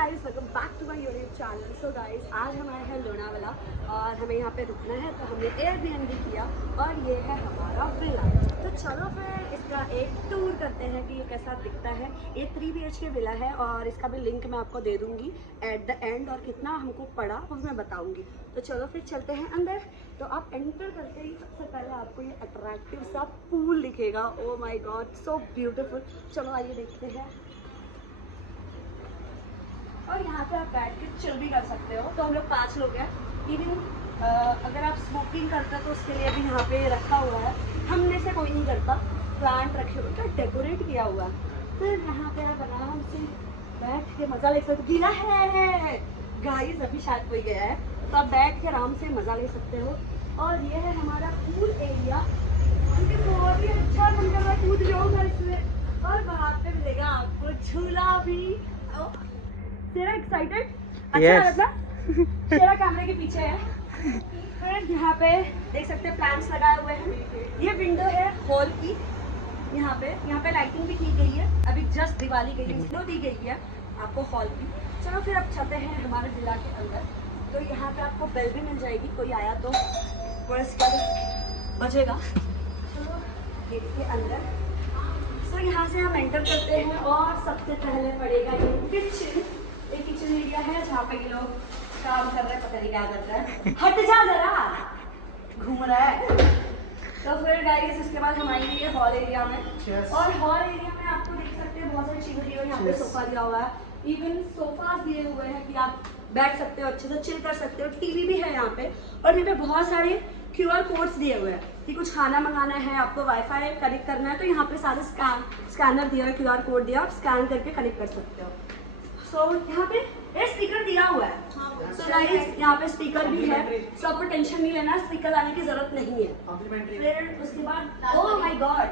Guys, welcome back to my YouTube channel. So guys, आज हम आए हैं लोनावाला और हमें यहाँ पे रुकना है, तो हमने एयरबीएनबी किया और ये है हमारा विला। तो चलो फिर इसका एक टूर करते हैं कि ये कैसा दिखता है। ये 3 BHK विला है और इसका भी लिंक मैं आपको दे दूँगी एट द एंड, और कितना हमको पड़ा वो मैं बताऊँगी। तो चलो फिर चलते हैं अंदर। तो आप एंटर करते ही सबसे पहले आपको ये अट्रैक्टिव सा पूल दिखेगा। ओ माई गॉड, सो ब्यूटीफुल। चलो आइए देखते हैं। और यहाँ पे आप बैठ के चिल भी कर सकते हो। तो हम लोग 5 लोग हैं। इवन अगर आप स्मोकिंग करते हो तो उसके लिए भी यहाँ पे रखा हुआ है। हम में से कोई नहीं करता। प्लांट रखे हुए, डेकोरेट किया हुआ है। फिर यहाँ पे आप आराम से बैठ के मज़ा ले सकते हो। गीला है गाइस, अभी शायद कोई गया है, तो आप बैठ के आराम से मज़ा ले सकते हो। और ये है हमारा पूल एरिया। बहुत ही अच्छा मन कर रहा है, कूद जाऊँगा इसमें। और वहाँ पे मिलेगा आपको झूला भी। तेरा एक्साइटेड? अच्छा लग रहा है? तेरा कैमरे के पीछे है। फिर यहाँ पे देख सकते हैं प्लांट्स लगाए हुए हैं। ये विंडो है हॉल की। यहाँ पे लाइटिंग भी की गई है। अभी जस्ट दिवाली गई है, दी गई है आपको हॉल की। चलो फिर अब चलते हैं हमारे विला के अंदर। तो यहाँ पे आपको बेल भी मिल जाएगी, कोई आया तो पुलिस पर बजेगा। चलो गेट के अंदर। तो यहाँ से हम एंटर करते हैं और सबसे पहले पड़ेगा ये किचन। एक किचन एरिया है जहाँ पे ये लोग काम कर रहे हैं, पता नहीं क्या कर रहा है। हट जा जरा, घूम रहा है। तो फिर गाइस इसके बाद हम आएंगे ये हॉल एरिया में। और हॉल एरिया में आपको देख सकते हैं बहुत सारी चीजें दी हुई है। यहाँ पे सोफा दिया हुआ है, इवन सोफास दिए हुए हैं कि आप बैठ सकते हो, अच्छे से चिल कर सकते हो। टीवी भी है यहाँ पे। और यहाँ पे बहुत सारे QR कोड्स दिए हुए हैं कि कुछ खाना मंगाना है, आपको वाईफाई कनेक्ट करना है, तो यहाँ पे सारे स्कैनर दिया है, QR कोड दिया, आप स्कैन करके कनेक्ट कर सकते हो। सो यहाँ पे स्पीकर दिया हुआ है। सो गाइस यहाँ पे स्पीकर भी है, सो आपको टेंशन नहीं लेना, स्पीकर लाने की जरूरत नहीं है। फिर उसके बाद ओह माय गॉड,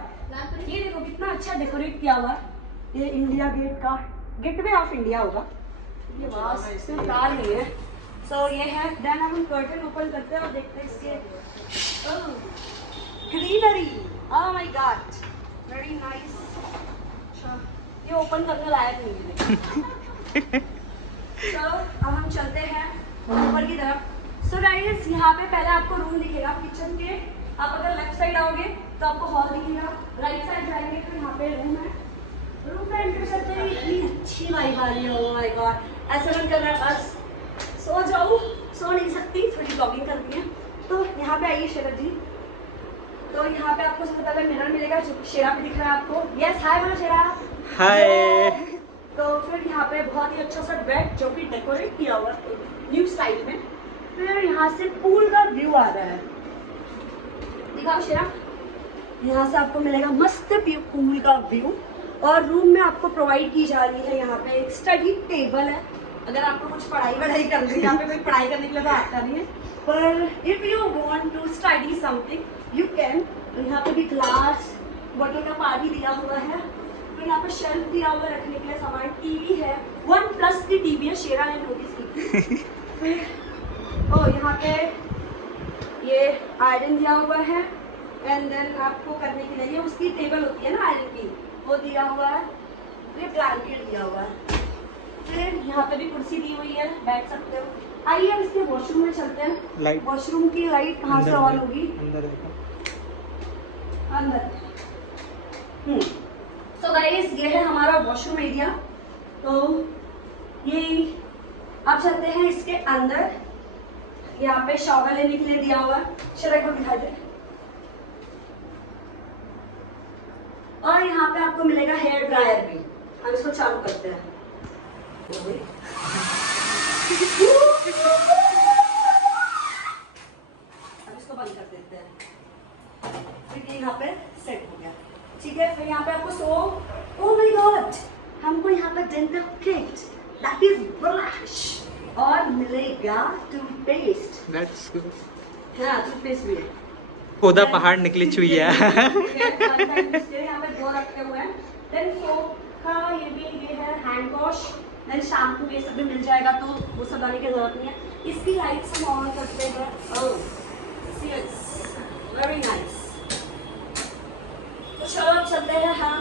ये देखो कितना अच्छा डेकोरेट किया हुआ है। ये इंडिया गेट का गेटवे ऑफ इंडिया होगा ये, वाह सिर्फ कार नहीं है। सो ये है। देन हम कर्टन ओपन करते हैं और देखते हैं इसके greenery. Oh my God, very nice. ये ओपन करने लायक नहीं है। चलो अब हम चलते हैं ऊपर की तरफ। सो गाइस यहाँ पे पहले आपको रूम दिखेगा किचन के। आप अगर लेफ्ट साइड आओगे तो आपको हॉल दिखेगा, राइट साइड जाएंगे तो यहाँ पे रूम है। रूम में एंटर करते हैं इतनी अच्छी वाइब आ रही है। ओह माय गॉड, ऐसा मन कर रहा है बस सो जाऊँ, सो नहीं सकती, थोड़ी ब्लॉगिंग करनी है। तो यहाँ पे आइए शेरा जी। तो यहाँ पे आपको सबसे पहले मिरर मिलेगा, जो शेरा पे दिख रहा है आपको। यस हाय बोलो शेरा। हाय। तो फिर यहाँ पे बहुत ही अच्छा सा बेड जो कि डेकोरेट किया हुआ है न्यू स्टाइल में। फिर यहाँ से पूल का व्यू आ रहा है, दिखाओ शेरा। यहाँ से आपको मिलेगा मस्त पूल का व्यू। और रूम में आपको प्रोवाइड की जा रही है यहाँ पे एक स्टडी टेबल है। अगर आपको कुछ पढ़ाई करनी है, यहाँ पे कोई पढ़ाई करने के लिए तो आता नहीं है, पर if you want to study something you can. यहाँ पे भी ग्लास बॉटल का पानी दिया हुआ है। तो यहाँ पे शेल्फ दिया हुआ रखने के लिए सामान। टीवी है, 1+ की टीवी है, शेरा ने नोटिस की। फिर यहाँ पे ये आयरन दिया हुआ है। एंड देन आपको करने के लिए ये उसकी टेबल होती है ना आयरन की, वो दिया हुआ है। ये ब्लैंकेट दिया हुआ है। फिर यहाँ पे भी कुर्सी दी हुई है, बैठ सकते हो। आइए हम इसके वॉशरूम में चलते हैं। वॉशरूम की लाइट कहाँ से ऑन होगी? अंदर। तो गाइस ये है हमारा वॉशरूम एरिया। तो ये आप चलते हैं इसके अंदर। यहाँ पे शॉवर लेने के लिए दिया हुआ है, शरक को दिखा दे। और यहाँ पे आपको मिलेगा हेयर ड्रायर भी। हम इसको चालू करते हैं। अब इसको बंद कर देते हैं। फिर यहाँ पे सेट हो गया, ठीक है। फिर यहाँ पे आपको ओह माय गॉड, हमको यहाँ पे dental kit that is brush और मिलेगा टूथपेस्ट। That's good. हाँ, टूथपेस्ट भी है। पौधा पहाड़ निकली चुई है। यहाँ पे 2 रखे हुए हैं। देन सोप का ये है हैंड वॉश। देन शैम्पू ये सब भी मिल जाएगा, तो वो सब लाने की जरूरत नहीं है। इसकी लाइट्स हम ऑन करते हैं। Oh very nice. तो चलो अब चलते हैं हम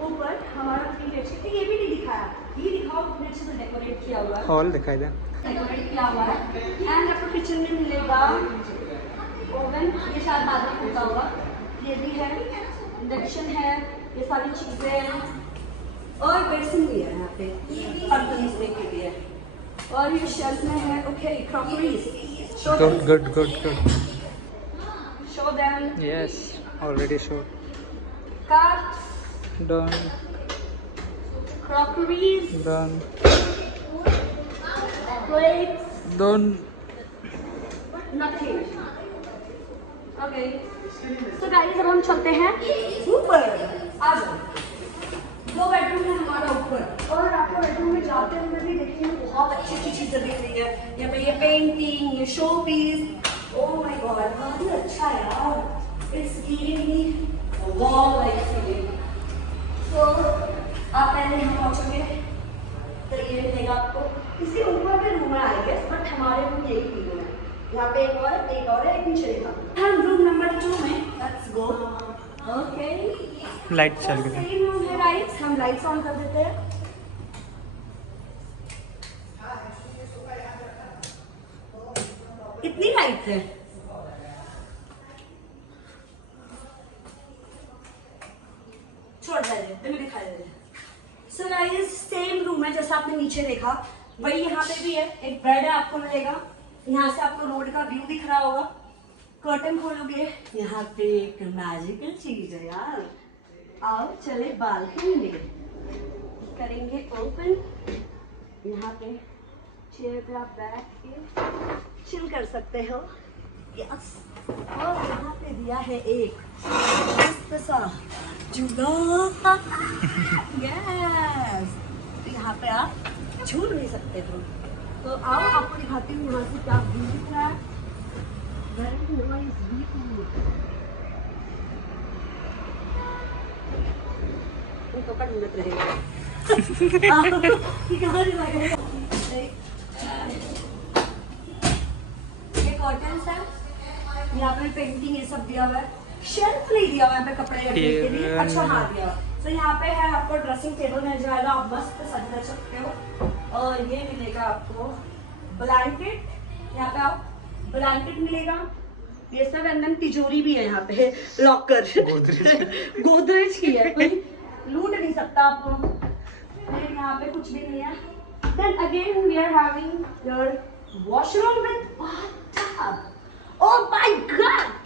ऊपर। हमारा 3 BHK ये भी नहीं दिखाया, ये दिखाओ कितने अच्छे से डेकोरेट किया हुआ है, हॉल दिखाई दे। डेकोरेट किया हुआ है। एंड आपको किचन में मिलेगा ओवन, ये शायद बाद में होता होगा, ये भी है, इंडक्शन है, ये सारी चीज़ें हैं और बेसिन भी है यहाँ पे बर्तन धोने के लिए। और ये शेल्फ में है okay crockeries. Good good good good. Show them. Yes, already show. Cup, done crockeries, done plates, done. Nothing. Okay तो गाइस अब हम चलते हैं ऊपर। आ जाओ, 2 बेडरूम है हमारा ऊपर और आपको बेडरूम में जाते हुए भी देखिए बहुत अच्छी अच्छी चीजें दिख रही है। यहाँ पे ये पेंटिंग, ये show piece, oh my god बहुत ही अच्छा है यार। It's giving me wall like feeling. तो आप पहले यहाँ पहुँचोगे तो ये मिलेगा आपको, इसके ऊपर भी रूम है आई गेस, बट हमारे रूम यही तीनों है। यहाँ पे एक और है, एक नीचे देखा। हम रूम नंबर 2 में, लेट्स गो। ओके लाइट चल गई। सही रूम है गाइस, हम लाइट्स ऑन कर देते हैं। कितनी लाइट्स है? छोड़ दे, तुम्हें दिखा दे। सो गाइस सेम रूम है जैसा आपने नीचे देखा, वही यहाँ पे भी है। एक बेड है आपको मिलेगा, यहाँ से आपको रोड का व्यू दिख रहा होगा। कर्टन खोलोगे, यहाँ पे एक मैजिकल चीज है यार। आओ चले बालकनी में, करेंगे ओपन। यहाँ पे चेयर पे आप बैठ के चिल कर सकते हो। यस, और यहाँ पे दिया है एक मस्त सा झूला। यस, यहाँ पे आप झूल नहीं सकते हो। तो आओ आपको दिखाती हूँ यहाँ से क्या व्यू दिख रहा है। Very nice view. तो कर मिनट रहेगा। ये कर्टन्स है, यहाँ पे पेंटिंग ये सब दिया हुआ है। शेल्फ नहीं दिया हुआ है यहाँ पे कपड़े रखने के लिए। अच्छा हाँ दिया। तो यहाँ पे है आपको ड्रेसिंग टेबल मिल जाएगा, आप मस्त सज कर सकते हो। और ये मिलेगा आपको ब्लैंकेट, यहाँ पे आप ब्लैंकेट मिलेगा। ये सब अंदर तिजोरी भी है, यहाँ पे लॉकर गोदरेज की है, कोई लूट नहीं सकता आपको। फिर यहाँ पे कुछ भी नहीं है। Then again we are having your washroom with bathtub. Oh my God!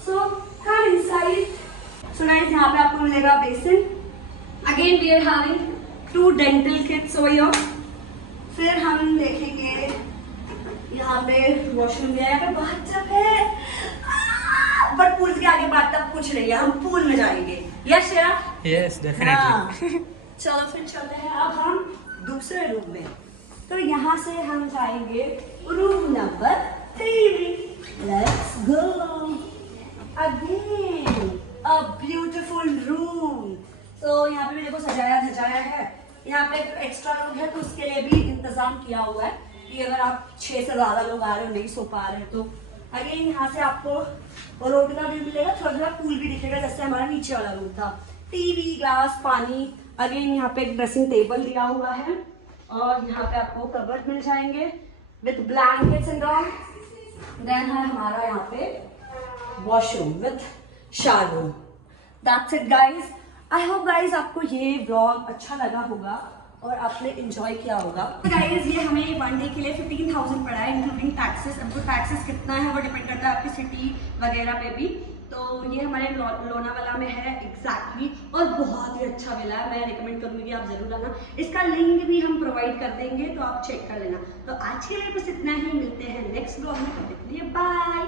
So come inside. So guys यहाँ पे आपको मिलेगा basin. Again we are having 2 dental kits over here. फिर हम देखेंगे यहाँ पे वॉशरूम भी है, यहाँ पे बाथटब है। बट पूल के आगे बाथटब कुछ नहीं है, हम पूल में जाएंगे। यस श्रेया? Yes definitely. चलो फिर चलते हैं अब हम दूसरे रूम में। तो यहाँ से हम जाएंगे room number 3। Let's go. Again a beautiful room. तो यहाँ पे भी देखो सजाया धजाया है। यहाँ पे एक्स्ट्रा रूम है तो उसके लिए भी इंतजाम किया हुआ है कि अगर आप 6 से ज़्यादा लोग आ रहे हो, नहीं सो पा रहे हैं तो अगेन यहाँ से आपको रोड का व्यू मिलेगा। थोड़ा थोड़ा पूल भी दिखेगा जैसे हमारा नीचे वाला रूम था। टीवी, ग्लास, पानी। अगेन यहाँ पे एक ड्रेसिंग टेबल दिया हुआ है और यहाँ पे आपको कबर्ड मिल जाएंगे with blankets and all. Then है हमारा यहाँ पे washroom with shower. That's it guys. I hope guys आपको ये ब्लॉग अच्छा लगा होगा और आपने एंजॉय किया होगा। गाइज ये हमें 1 डे के लिए 15,000 पड़ा है इंक्लूडिंग टैक्सेस। अब वो टैक्सेस कितना है वो डिपेंड करता है आपकी सिटी वगैरह पे भी। तो ये हमारे लोनावाला में है एग्जैक्टली और बहुत ही अच्छा विला है। मैं रिकमेंड करूँगी आप जरूर आना। इसका लिंक भी हम प्रोवाइड कर देंगे तो आप चेक कर लेना। तो आज के लिए बस इतना ही, मिलते हैं नेक्स्ट ब्लॉग में। तब तक के लिए बाय।